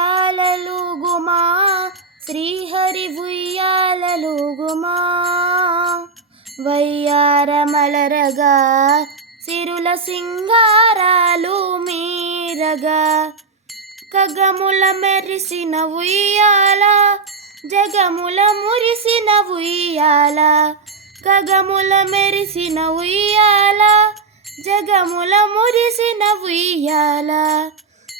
ఉయ్యాలలుగుమా శ్రీహరి ఉయ్యాలలుగుమా వయ్యారమలరగా సిరుల సింగారాలు మీరగా కగముల మెరిసిన ఉయ్యాల జగముల మురిసిన ఉయ్యాల కగముల మెరిసిన ఉయ్యాల జగముల మురిసిన ఉయ్యాల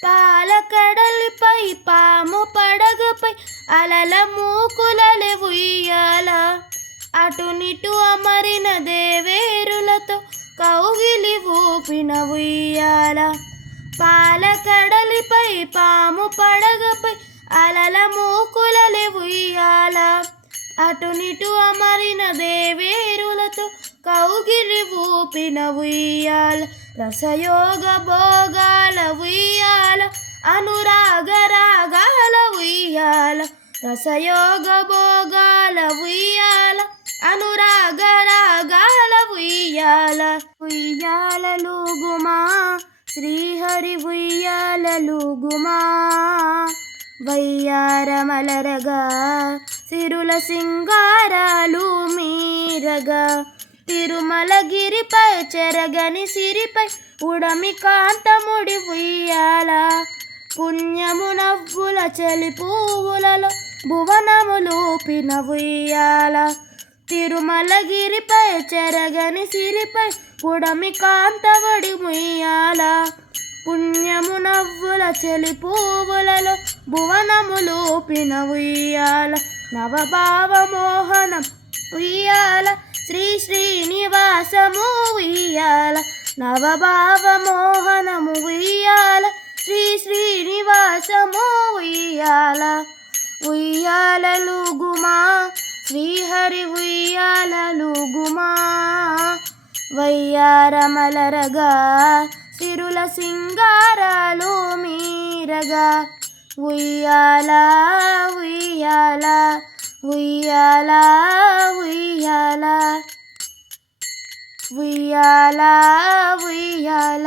పాలకడలిపై పాము పడగపై అలల మూకులలే ఉయ్యాల అటునిటు అమరిన దేవేరులతో కౌగిలి ఊపిన ఉయ్యాల పాలకడలిపై పాము పడగపై అలల మూకులలే ఉయ్యాల అటునిటు అమరిన దేవేరులతో కౌగిలి ఊపిన ఉయ్యాల రసయోగ భోగాల ఉయ్యాల అనురాగ రాగాల ఉయ్యాల రసయోగ భోగాల ఉయ్యాల అనురాగ రాగాల ఉయ్యాల ఉయ్యాలలుగుమా శ్రీహరి ఉయ్యాలలుగుమా వయ్యారమలరగా సిరుల సింగారాలు మీరగా తిరుమలగిరిపై చెరగని సిరిపై ఉడమి కాంతముడి ఉయ్యాల పుణ్యము నవ్వుల చలి పువ్వులలో భువనములూపిన ఉయ్యాల తిరుమలగిరిపై చెరగని సిరిపై ఉడమి కాంతముడి ఉయ్యాల పుణ్యము నవ్వుల చలి పువ్వులలో భువనములూపిన ఉయ్యాల నవభావ మోహనం ఉయ్యాల శ్రీ శ్రీనివాసము ఉయ్యాల నవభావ మోహనము ఉయ్యాల శ్రీ శ్రీనివాసము ఉయ్యాల ఉయ్యాలలుగుమా శ్రీహరి ఉయ్యాలలుగుమా వయ్యారమలరగా సిరుల సింగారాలు మీరగా ఉయ్యాల ఉయ్యాల ఉయ్యాల ఉయ్యాల ఉయ్యాల ఉయ్యాల